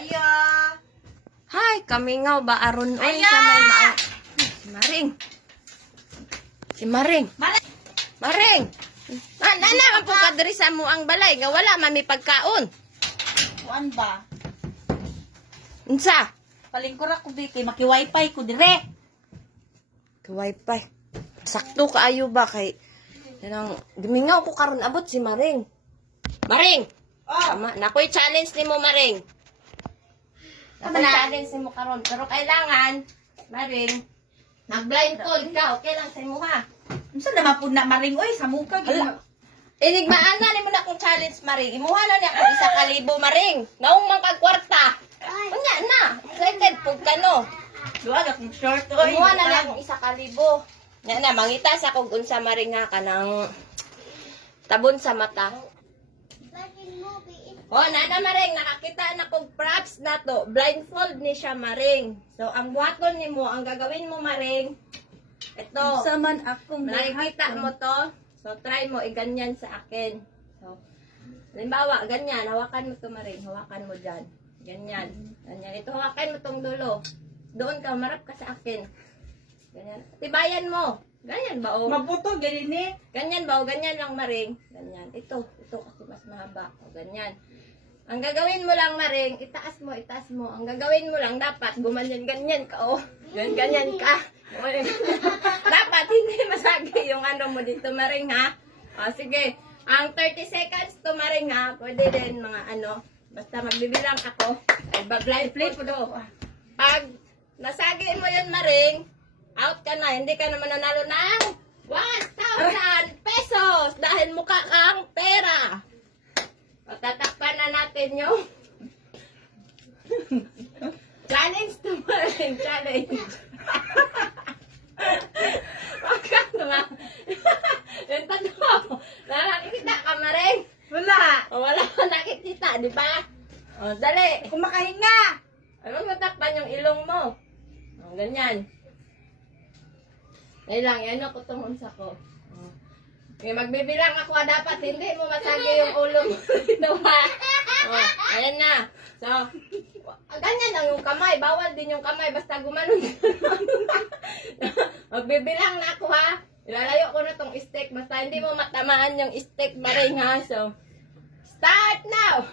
Aya! Hay, kami nga ba aron oy Aya! sa may si Maring. Si Maring. Maring. Naman po kadiri sa mo ang balay nga wala man may pagkaon. Kuan ba? Unsa? Palingkura ko di kay maki-wifi ko dire. Ka wifi. Sakto kaayo ba kay nang gimingaw ko karon abot si Maring. Maring. Oh, Tama, nakoy challenge nimo Maring. Ano Nakoy na? challenge nimo karon pero kailangan Maring mag-blindfold ka, okay lang sa imo ha. unsa naman pud na maring oy sa muka gid. Hala. Inigmaan na ni mo na kong challenge Maring. Imuha na niya kung 1,000 Maring. Naong mang kagkwarta. Unya na. Excited pug ka no. Duha na kong short oy. Imuha na niya kung 1,000. Nya na mangita sa kog unsa Maring ha kanang tabon sa mata. Oh, nana Maring, nakakita na kog props na to. Blindfold ni siya Maring. So ang buhaton nimo, ang gagawin mo Maring, ito. Unsa man akong Nakikita mo to. So, try mo, iganyan sa akin. So, halimbawa, ganyan. Hawakan mo to Maring. Hawakan mo dyan. Ganyan. Ganyan. Ito, hawakan mo tong dulo. Doon ka, marap ka sa akin. Ganyan. Tibayan mo. Ganyan ba, o? mabuto gid ni. Ganyan ba, o? Ganyan lang, Maring. Ganyan. Ito kasi mas mahaba. O, ganyan. Ang gagawin mo lang, Maring, itaas mo, itaas mo. Ang gagawin mo lang, dapat, gumanyan-ganyan ka, o. Ganyan ka. Dapat, hindi masagi yung ano mo dito, Maring, ha? O, sige. Ang 30 seconds to, Maring, ha? Pwede din, mga ano. Basta magbibilang ako. Ay, blind flip po do. Pag nasagi mo yun, Maring, out ka na. Hindi ka na mananalo ng 1,000 pesos dahil mukha kang pera. Tatakpan na natin yung challenge to Maring. Challenge. Magkano nga? Yung tatlo. Nakikita ka, Maring? Wala. O, wala ka nakikita, di ba? O, dali. Kung makahinga. Ano mo takpan yung ilong mo? O, ganyan. Yan lang, yan ako tumunsa ko. Okay, magbibilang ako, dapat hindi mo masagi yung ulo mo. Ito ha. O, ayan na. So, ganyan lang yung kamay. Bawal din yung kamay, basta gumanon. Magbibilang na ako ha. Ilalayo ko na tong stick, basta hindi mo matamaan yung stick Maring ha. So, start now!